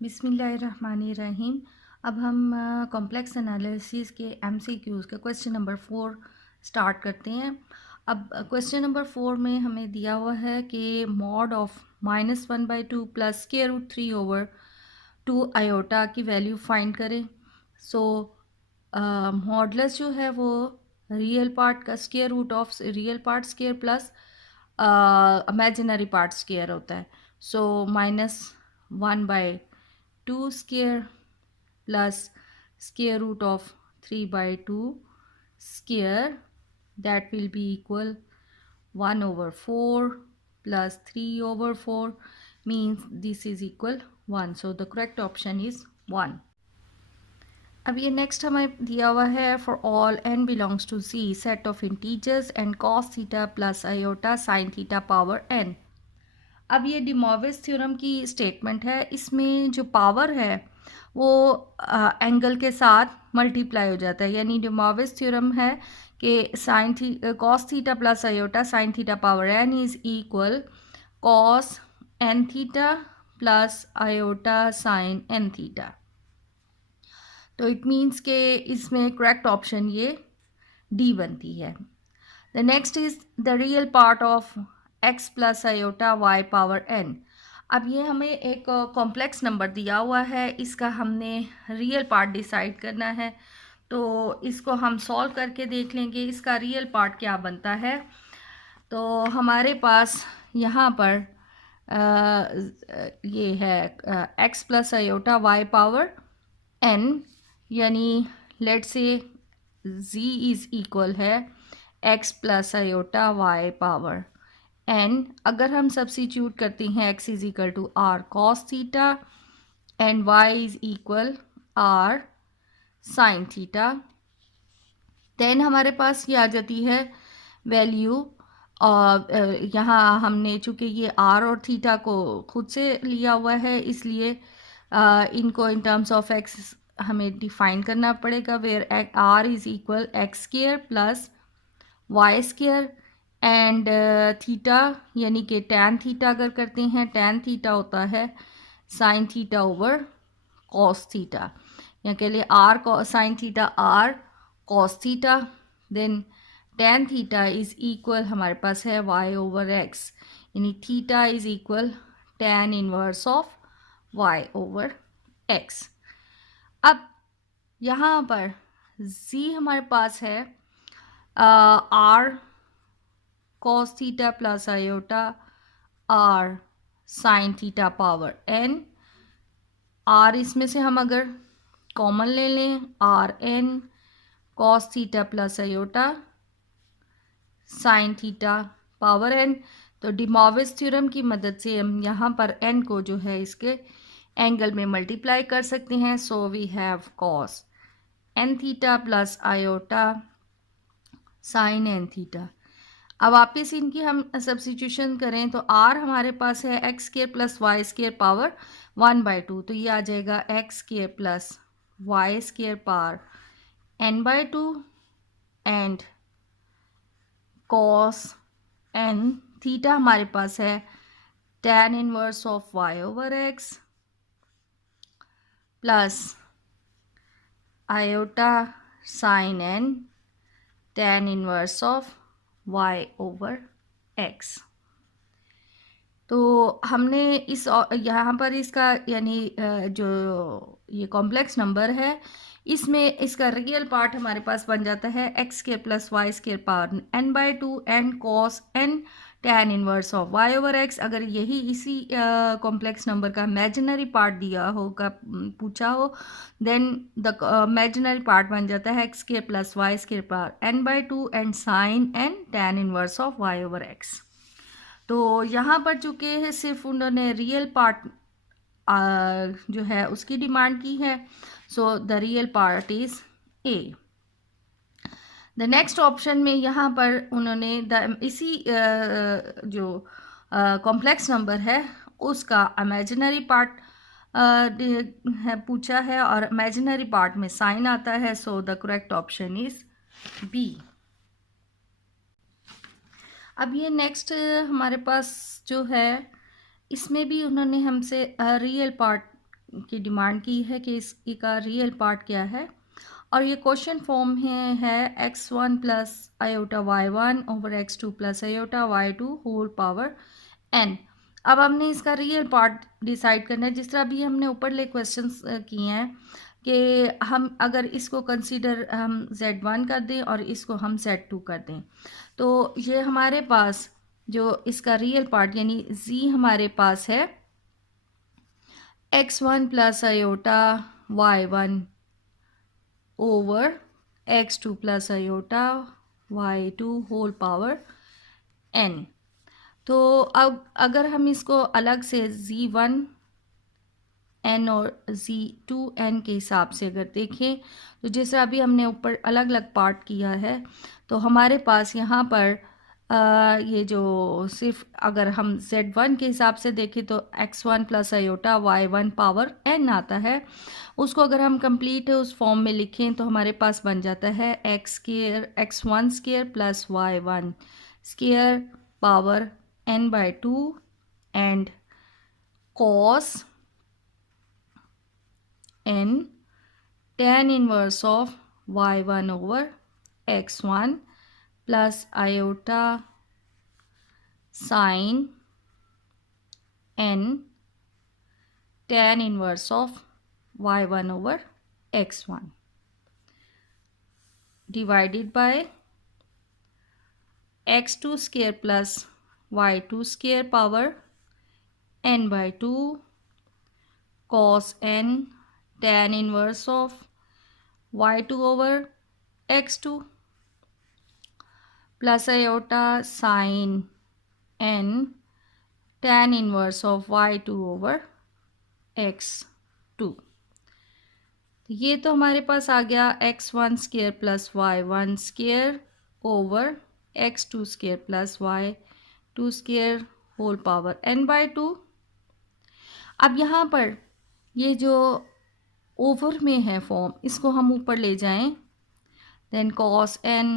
बिस्मिल्लाहिर्रहमानिर्रहीम। अब हम कॉम्प्लेक्स एनालिसिस के एमसीक्यूज़ का क्वेश्चन नंबर 4 स्टार्ट करते हैं। अब क्वेश्चन नंबर 4 में हमें दिया हुआ है कि mod of -1/2 plus square root 3 over 2 iota की वैल्यू फाइंड करें। सो मॉडलस जो है वो रियल पार्ट का square root of real part square plus imaginary part square होता है। सो -1/2 square plus square root of 3/2 square, that will be equal 1/4 plus 3/4, means this is equal 1. So the correct option is 1. अब ये next हमें दिया हुआ है for all n belongs to z set of integers and cos theta plus iota sine theta power n। अब ये डिमॉविस theorem की statement है। इसमें जो पावर है वो एंगल के साथ मल्टीप्लाई हो जाता है, यानी डिमॉविस थ्योरम है कि sine cos theta plus iota sine theta power n is equal cos n theta plus iota sine n theta. तो इट मीन्स के इसमें करेक्ट ऑप्शन ये डी बनती है। The next is the real part of x plus iota y power n। अब ये हमें एक कॉम्प्लेक्स नंबर दिया हुआ है, इसका हमने रियल पार्ट डिसाइड करना है। तो इसको हम सॉल्व करके देख लेंगे इसका रियल पार्ट क्या बनता है। तो हमारे पास यहाँ पर ये है x plus iota y power n, यानी let say z is equal है x plus iota y power n। अगर हम सब्सिट्यूट करते हैं x is equal to r cos theta and y is equal r sine theta, then हमारे पास ये आ जाती है वैल्यू। और यहाँ हमने चूँकि ये आर और थीटा को खुद से लिया हुआ है, इसलिए इनको इन टर्म्स ऑफ एक्स हमें डिफाइन करना पड़ेगा, where r is equal x square plus y square and theta, यानी कि टैन थीटा अगर करते हैं टैन थीटा होता है sine theta over cos theta, या कह लिए r sine theta r cos theta, then tan theta is equal हमारे पास है वाई ओवर एक्स, यानी theta is equal tan inverse of y over x. अब यहाँ पर z हमारे पास है r cos theta plus iota r sine theta power n। R इसमें से हम अगर कॉमन ले लें r n cos theta plus iota sine theta power n, तो डिमॉविस थ्योरम की मदद से हम यहाँ पर n को जो है इसके एंगल में मल्टीप्लाई कर सकते हैं। So we have cos n theta plus iota sine n theta. अब वापस इनकी हम सब्सिट्यूशन करें तो r हमारे पास है x square plus y square power 1/2, तो ये आ जाएगा x square plus y square power n/2 and cos n theta हमारे पास है tan inverse of y over x plus iota sine n tan inverse of y over x। तो हमने इस यहाँ पर इसका यानी जो ये कॉम्प्लेक्स नंबर है इसमें इसका रियल पार्ट हमारे पास बन जाता है x square plus y square power n/2 and cos n tan inverse of y over x। अगर यही इसी कॉम्प्लेक्स नंबर का इमेजिनरी पार्ट दिया होगा पूछा हो, देन द इमेजिनरी पार्ट बन जाता है x square plus y square power n/2 and sine n tan inverse of y over x। तो यहाँ पर चूँकि है सिर्फ उन्होंने रियल पार्ट जो है उसकी डिमांड की है, so the real part is a. The next option में यहाँ पर उन्होंने इसी जो कॉम्प्लेक्स नंबर है उसका इमेजिनरी पार्ट है पूछा है, और इमेजिनरी पार्ट में साइन आता है। So the correct option is B. अब ये नेक्स्ट हमारे पास जो है इसमें भी उन्होंने हमसे रियल पार्ट की डिमांड की है कि इसका रियल पार्ट क्या है, और ये क्वेश्चन फॉर्म है x1 plus iota y1 over x2 plus iota y2 whole power n। अब हमने इसका रियल पार्ट डिसाइड करना है, जिस तरह अभी हमने ऊपर ले क्वेश्चंस किए हैं कि हम अगर इसको कंसीडर हम z1 कर दें और इसको हम z2 कर दें, तो ये हमारे पास जो इसका रियल पार्ट यानी z हमारे पास है x1 plus iota y1 over x2 plus iota y2 whole power n। तो अब अगर हम इसको अलग से z1 n और z2 n के हिसाब से अगर देखें, तो जैसे अभी हमने ऊपर अलग अलग पार्ट किया है, तो हमारे पास यहाँ पर ये जो सिर्फ अगर हम z1 के हिसाब से देखें तो x1 plus iota y1 power n आता है। उसको अगर हम कंप्लीट उस फॉर्म में लिखें तो हमारे पास बन जाता है x1 square plus y1 square power n/2 and cos n tan inverse of y1 over x1 plus iota sin n tan inverse of y1 over x1 divided by x2 square plus y2 square power n/2 cos n tan inverse of y2 over x2 plus iota sin n tan inverse of y2 over x2। ये तो हमारे पास आ गया x1 square plus y1 square over x2 square plus y2 square whole power n/2। अब यहाँ पर ये जो ओवर में है फॉर्म, इसको हम ऊपर ले जाएं, then cos n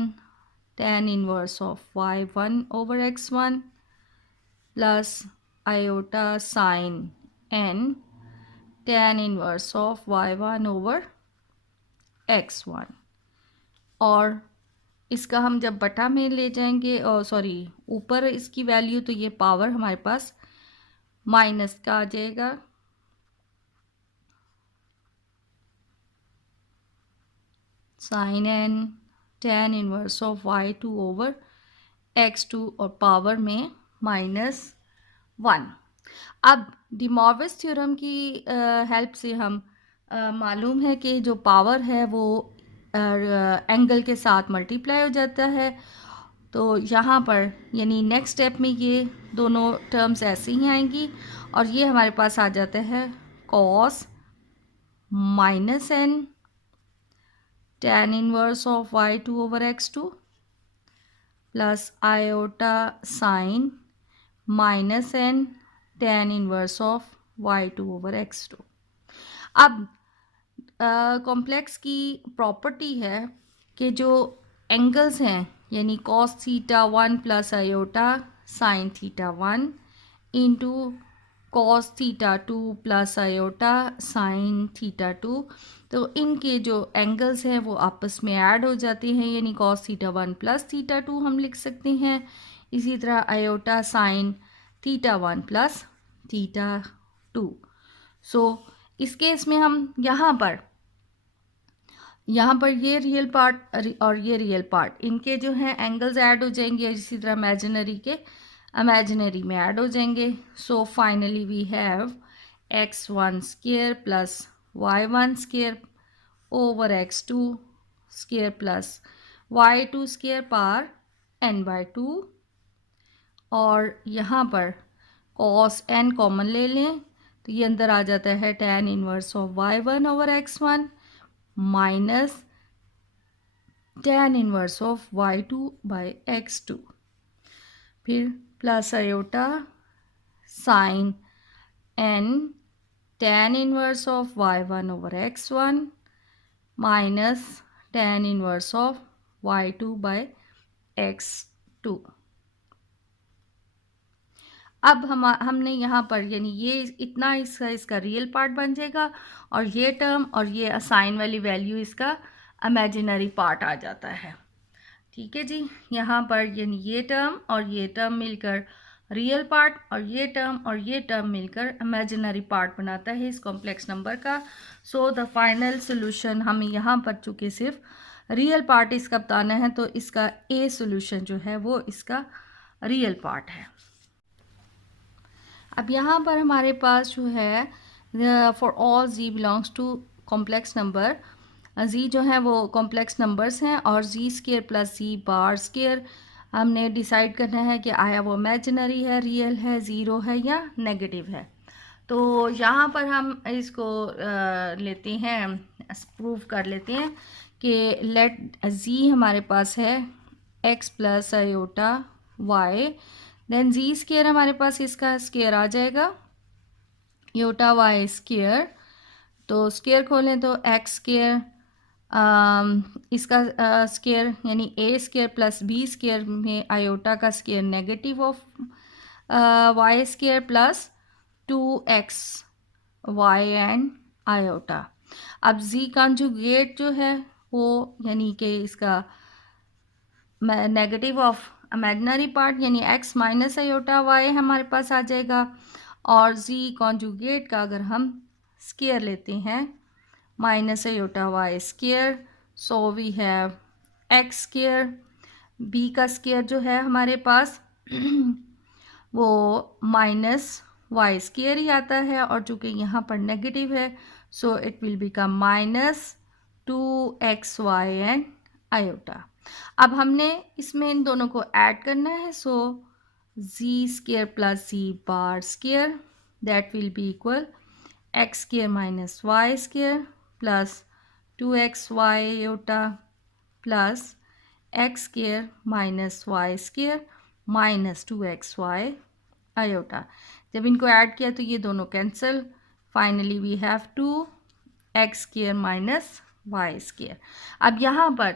tan inverse of y1 over x1 plus iota sine n tan inverse of y1 over x1, और इसका हम जब बटा में ले जाएंगे सॉरी ऊपर इसकी वैल्यू, तो ये पावर हमारे पास माइनस का आ जाएगा, sine n tan inverse of y2 over x2 और पावर में -1। अब डी मॉर्विस थ्योरम की हेल्प से हम मालूम है कि जो पावर है वो एंगल के साथ मल्टीप्लाई हो जाता है। तो यहाँ पर यानी नेक्स्ट स्टेप में ये दोनों टर्म्स ऐसे ही आएंगी, और ये हमारे पास आ जाता है cos -n tan inverse of y2 over x2 plus iota sine -n tan inverse of y2 over x2। अब कॉम्प्लेक्स की प्रॉपर्टी है कि जो एंगल्स हैं यानी cos θ1 plus iota sine θ1 into cos θ2 plus iota sine θ2, तो इनके जो एंगल्स हैं वो आपस में ऐड हो जाते हैं, यानी cos θ1 प्लस θ2 हम लिख सकते हैं। इसी तरह आयोटा साइन θ1 प्लस θ2। सो इस केस में हम यहाँ पर ये रियल पार्ट और ये रियल पार्ट, इनके जो हैं एंगल्स ऐड हो जाएंगे, इसी तरह इमेजिनरी में ऐड हो जाएंगे। So finally we have x1 square plus y1 square over x2 square plus y2 square power n/2, और यहाँ पर cos n कॉमन ले लें तो ये अंदर आ जाता है tan inverse of y1 over x1 minus tan inverse of y2 by x2, फिर plus iota sine n tan inverse of y1 over x1 minus tan inverse of y2 by x2। अब हमने यहाँ पर यानी ये इतना इसका रियल पार्ट बन जाएगा, और ये टर्म और ये साइन वाली वैल्यू इसका इमेजिनरी पार्ट आ जाता है। ठीक है जी, यहाँ पर यानी ये टर्म और ये टर्म मिलकर रियल पार्ट, और ये टर्म मिलकर इमेजिनरी पार्ट बनाता है इस कॉम्प्लेक्स नंबर का। सो द फाइनल सोल्यूशन हमें यहाँ पर चूँकि सिर्फ रियल पार्ट इसका बताना है, तो इसका ए सोल्यूशन जो है वो इसका रियल पार्ट है। अब यहाँ पर हमारे पास जो है for all z belongs to complex number, z जो है वो कॉम्प्लेक्स नंबर्स हैं, और z square plus z bar square हमने डिसाइड करना है कि आया वो इमेजिनरी है, रियल है, ज़ीरो है या नेगेटिव है। तो यहाँ पर हम इसको लेते हैं, प्रूव कर लेते हैं कि लेट z हमारे पास है x plus iota y, then z square हमारे पास इसका स्केयर आ जाएगा योटा y स्केयर। तो स्केयर खोलें तो x स्केयर इसका स्केयर यानी a square plus b square में आयोटा का square negative of y square plus 2x y and iota. अब z कॉन्जुगेट जो है वो यानी कि इसका नेगेटिव ऑफ इमेजिनरी पार्ट यानी x माइनस आयोटा y हमारे पास आ जाएगा, और z कॉन्जुगेट का अगर हम स्केयर लेते हैं minus iota y square, so we have x square. b का स्केयर जो है हमारे पास वो माइनस वाई स्केयर ही आता है, और चूँकि यहाँ पर नेगेटिव है so it will become minus 2xy and iota. अब हमने इसमें इन दोनों को ऐड करना है, so z square plus z bar square that will be equal x square minus y square plus 2xy iota plus x square minus y square minus 2xy iota. जब इनको ऐड किया तो ये दोनों cancel, finally we have 2x square minus y square. अब यहाँ पर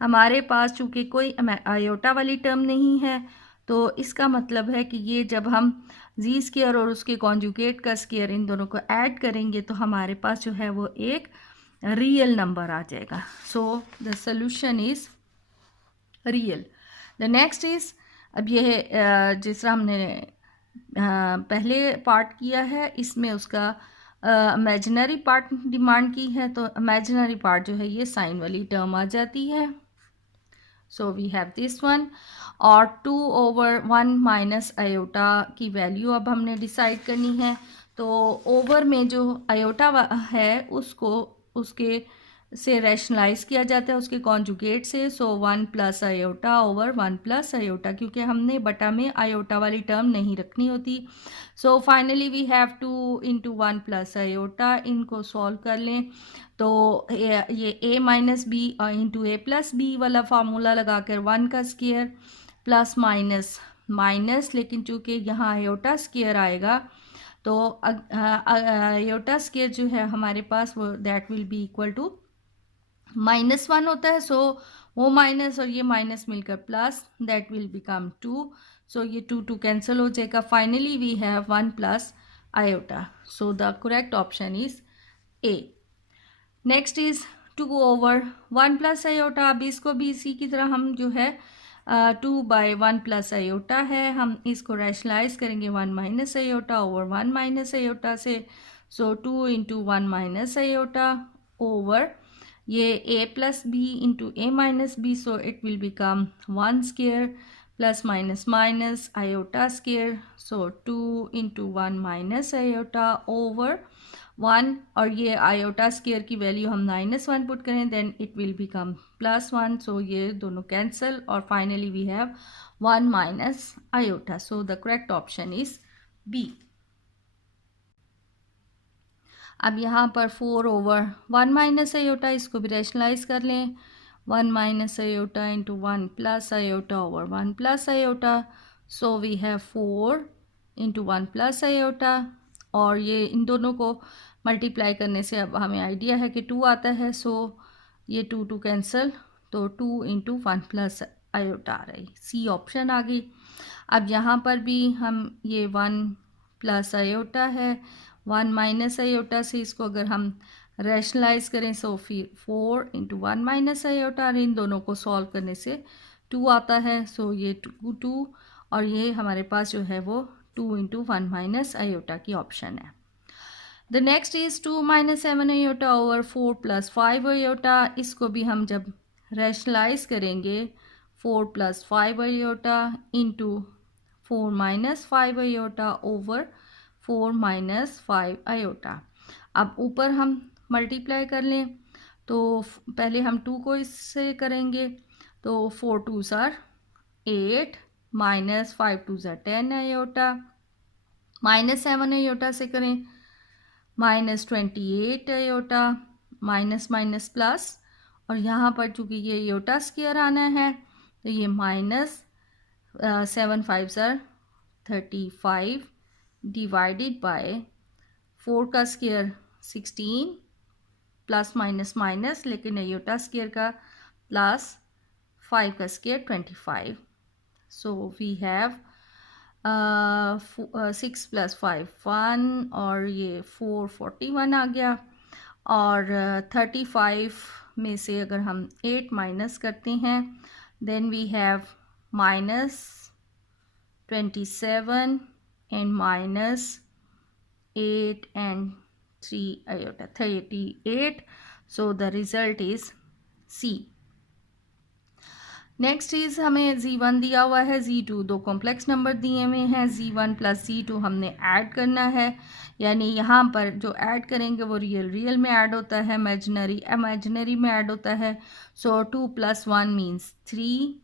हमारे पास चूँकि कोई आयोटा वाली टर्म नहीं है, तो इसका मतलब है कि ये जब हम z स्केयर और उसके कॉन्जुगेट का स्केयर इन दोनों को ऐड करेंगे तो हमारे पास जो है वो एक रियल नंबर आ जाएगा। So the solution is real. The next is, अब ये जिस तरह हमने पहले पार्ट किया है इसमें उसका इमेजिनरी पार्ट डिमांड की है, तो इमेजिनरी पार्ट जो है ये साइन वाली टर्म आ जाती है। So we have this one, और 2/1 माइनस आयोटा की वैल्यू अब हमने डिसाइड करनी है। तो ओवर में जो आयोटा है उसको उसके से रैशनलाइज किया जाता है उसके कॉन्जुगेट से, सो 1 plus iota over 1 plus iota, क्योंकि हमने बटा में आयोटा वाली टर्म नहीं रखनी होती। So finally we have 2 into 1 plus iota. इनको सॉल्व कर लें तो ये a minus b into a plus b वाला फार्मूला लगाकर 1 का स्केयर प्लस माइनस माइनस, लेकिन चूँकि यहाँ आयोटा स्केयर आएगा तो आयोटा स्केयर जो है हमारे पास वो that will be equal to -1 होता है। सो वो माइनस और ये माइनस मिलकर plus, that will become 2। So ये 2 कैंसिल हो जाएगा। Finally we have 1 plus iota. So the correct option is A. Next is 2/1 plus iota. अब इसको भी इसी की तरह हम जो है 2/1 प्लस आयोटा है, हम इसको रैशनलाइज करेंगे 1 minus iota over 1 minus iota से। So 2 into 1 minus iota over ये a plus b into a minus b, so it will become 1 square plus minus minus iota square, so 2 into 1 minus iota over 1, और ये iota square की value हम -1 put करें then it will become +1, so ये दोनों cancel, और finally we have 1 minus iota. So the correct option is B. अब यहाँ पर 4/1 माइनस आयोटा, इसको भी रैशनलाइज कर लें 1 minus iota into 1 plus iota over 1 plus iota, so we have 4 into 1 plus iota, और ये इन दोनों को मल्टीप्लाई करने से अब हमें आइडिया है कि 2 आता है, सो ये 2 कैंसिल, तो 2 इंटू 1 प्लस आयोटा आ रही, सी ऑप्शन आ गई। अब यहाँ पर भी हम ये 1 प्लस आयोटा है, 1 माइनस आयोटा से इसको अगर हम रैशनलाइज करें सो फिर 4 इंटू 1 माइनस आयोटा, और इन दोनों को सॉल्व करने से 2 आता है। सो ये 2 और ये हमारे पास जो है वो 2 इंटू 1 माइनस आयोटा की ऑप्शन है। The next is 2 minus 7 iota over 4 plus 5 iota. इसको भी हम जब रैशनलाइज करेंगे 4 plus 5 iota into 4 minus 5 iota over 4 minus 5 iota. अब ऊपर हम मल्टीप्लाई कर लें तो पहले हम 2 को इससे करेंगे तो 4 2 ज़ार 8 माइनस 5 2 ज़ार 10 आयोटा, माइनस 7 आयोटा से करें -28 आयोटा, माइनस माइनस प्लस, और यहाँ पर चूँकि ये आयोटा स्क्वायर आना है तो ये माइनस 7 5 ज़ार 35 डिवाइडेड बाय 4 का स्क्वायर 16 प्लस माइनस माइनस, लेकिन आयोटा स्क्वायर का प्लस 5 का square 25। So we have 6 plus 5 1 और ये 4 41 आ गया। और 35 में से अगर हम 8 माइनस करते हैं then we have minus 27 and minus 8 and 3 iota 38। So the result is C. Next is हमें z1 दिया हुआ है, z2 दो कॉम्प्लेक्स नंबर दिए हुए हैं, z1 प्लस z2 हमने ऐड करना है, यानी यहाँ पर जो ऐड करेंगे वो रियल रियल में ऐड होता है, इमेजिनरी इमेजिनरी में ऐड होता है। सो 2 plus 1 means 3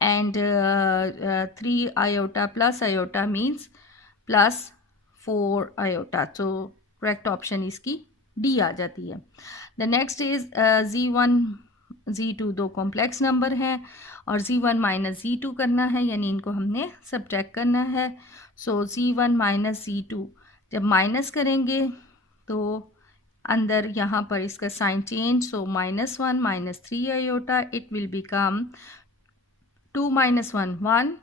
and 3 iota plus iota means plus 4 iota. So correct option इसकी डी आ जाती है। The next is z1 z2 दो कॉम्प्लेक्स नंबर हैं और z1 माइनस z2 करना है, यानी इनको हमने सब्ट्रैक्ट करना है। सो z1 माइनस z2 जब माइनस करेंगे तो अंदर यहाँ पर इसका sign change, so -1 -3 iota, it will become 2 minus 1 1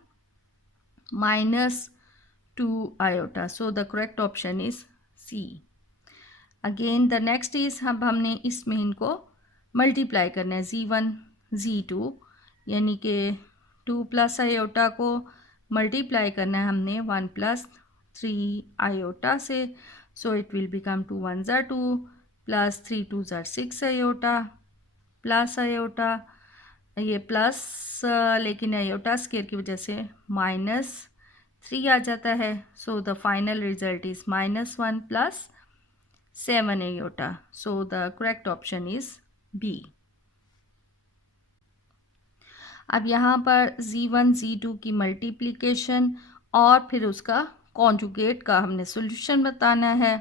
-2 iota. So the correct option is C. Again the next is हमने इसमें इनको मल्टीप्लाई करना है, z1 z2 यानी कि 2 प्लस आयोटा को मल्टीप्लाई करना है हमने 1 प्लस 3 आयोटा से। सो इट विल बिकम 2 1 ज़ार 2 प्लस 3 2 ज़ार 6 आयोटा प्लस आयोटा, ये प्लस लेकिन आयोटा स्क्वायर की वजह से -3 आ जाता है। So the final result is -1 plus 7 iota. So the correct option is B. अब यहाँ पर z1 z2 की मल्टीप्लिकेशन और फिर उसका कॉन्जुगेट का हमने सॉल्यूशन बताना है।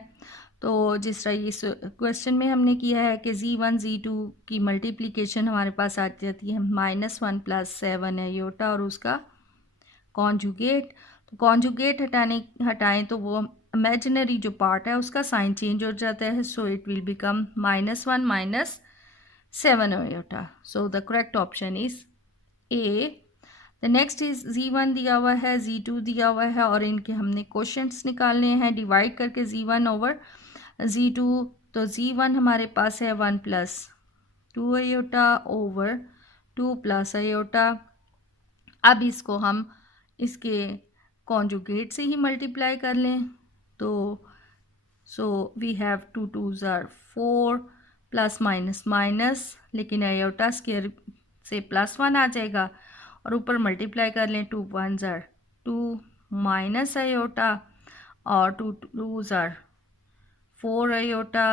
तो जिस तरह इस क्वेश्चन में हमने किया है कि z1 z2 की मल्टीप्लिकेशन हमारे पास आ जाती है -1 प्लस 7 आयोटा और उसका कॉन्जुगेट। तो कॉन्जुगेट हटाएं तो वो इमेजिनरी जो पार्ट है उसका साइन चेंज हो जाता है। So it will become -1 minus 7 iota. So the correct option is A. The next is z1 दिया हुआ है, z2 दिया हुआ है और इनके हमने कोशेंट्स निकालने हैं डिवाइड करके z1 ओवर z2। तो z1 हमारे पास है 1 plus 2 iota over 2 plus iota. अब इसको हम इसके कॉन्जुगेट से ही मल्टीप्लाई कर लें तो सो वी हैव 2 2 ज़ार 4 प्लस माइनस माइनस, लेकिन आयोटा स्क्वायर से +1 आ जाएगा और ऊपर मल्टीप्लाई कर लें 2 1 ज़ार 2 माइनस आयोटा और 2 2 ज़ार 4 iota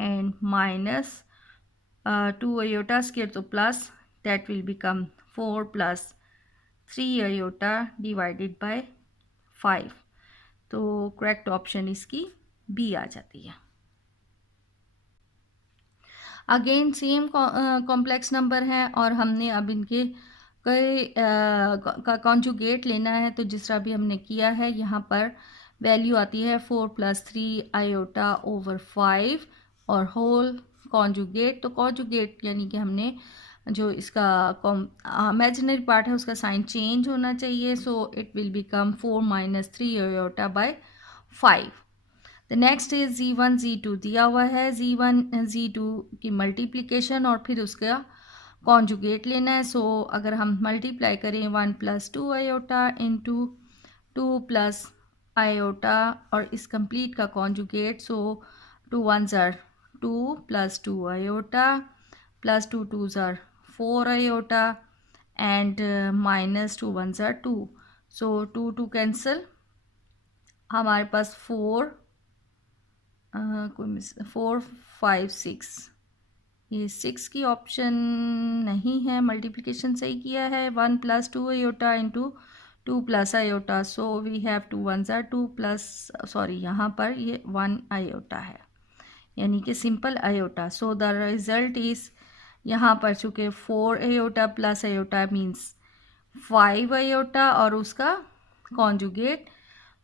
and minus 2 iota square तो plus, that will become 4 plus 3 iota divided by 5। तो करेक्ट ऑप्शन इसकी बी आ जाती है। अगेन सेम कॉम्प्लेक्स नंबर हैं और हमने अब इनके कई का कॉन्जुगेट लेना है। तो जिस तरह भी हमने किया है यहाँ पर वैल्यू आती है 4 प्लस 3 आयोटा ओवर 5 और होल कॉन्जुगेट। तो कॉन्जुगेट यानी कि हमने जो इसका इमेजिनरी पार्ट है उसका साइन चेंज होना चाहिए, so it will become 4 minus 3 iota by 5। The next is Z1 Z2 दिया हुआ है, Z1 Z2 की मल्टीप्लिकेशन और फिर उसका कॉन्जुगेट लेना है। सो अगर हम मल्टीप्लाई करें 1 plus 2 iota into 2 plus iota और इस कंप्लीट का कॉन्जुगेट, सो 2 1 ज़र 2 प्लस 2 आयोटा प्लस 2 2 ज़र 4 आयोटा एंड माइनस 2 1 ज़र 2, सो 2 2 कैंसिल, हमारे पास 4 5 6, ये 6 की ऑप्शन नहीं है, मल्टीप्लिकेशन सही किया है। 1 plus 2 iota into 2 plus iota, so we have 2 1 ज़र 2 प्लस, सॉरी यहाँ पर ये 1 आयोटा है, यानी कि simple iota. So the result is, यहाँ पर चूँकि 4 iota plus iota means 5 iota और उसका कॉन्जुगेट,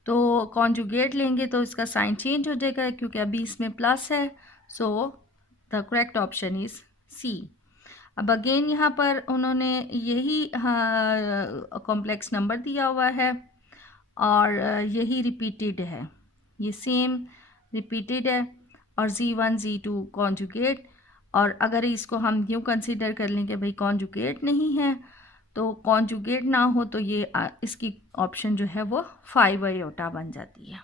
तो कॉन्जुगेट लेंगे तो इसका साइन चेंज हो जाएगा क्योंकि अभी इसमें प्लस है। So the correct option is C. अब अगेन यहाँ पर उन्होंने यही कॉम्प्लेक्स नंबर दिया हुआ है और यही रिपीटेड है, ये सेम रिपीटेड है और Z1 Z2 कॉन्जुगेट। और अगर इसको हम यूँ कंसीडर कर लें कि भाई कॉन्जुगेट नहीं है, तो कॉन्जुगेट ना हो तो ये इसकी ऑप्शन जो है वो 5 आयोटा बन जाती है।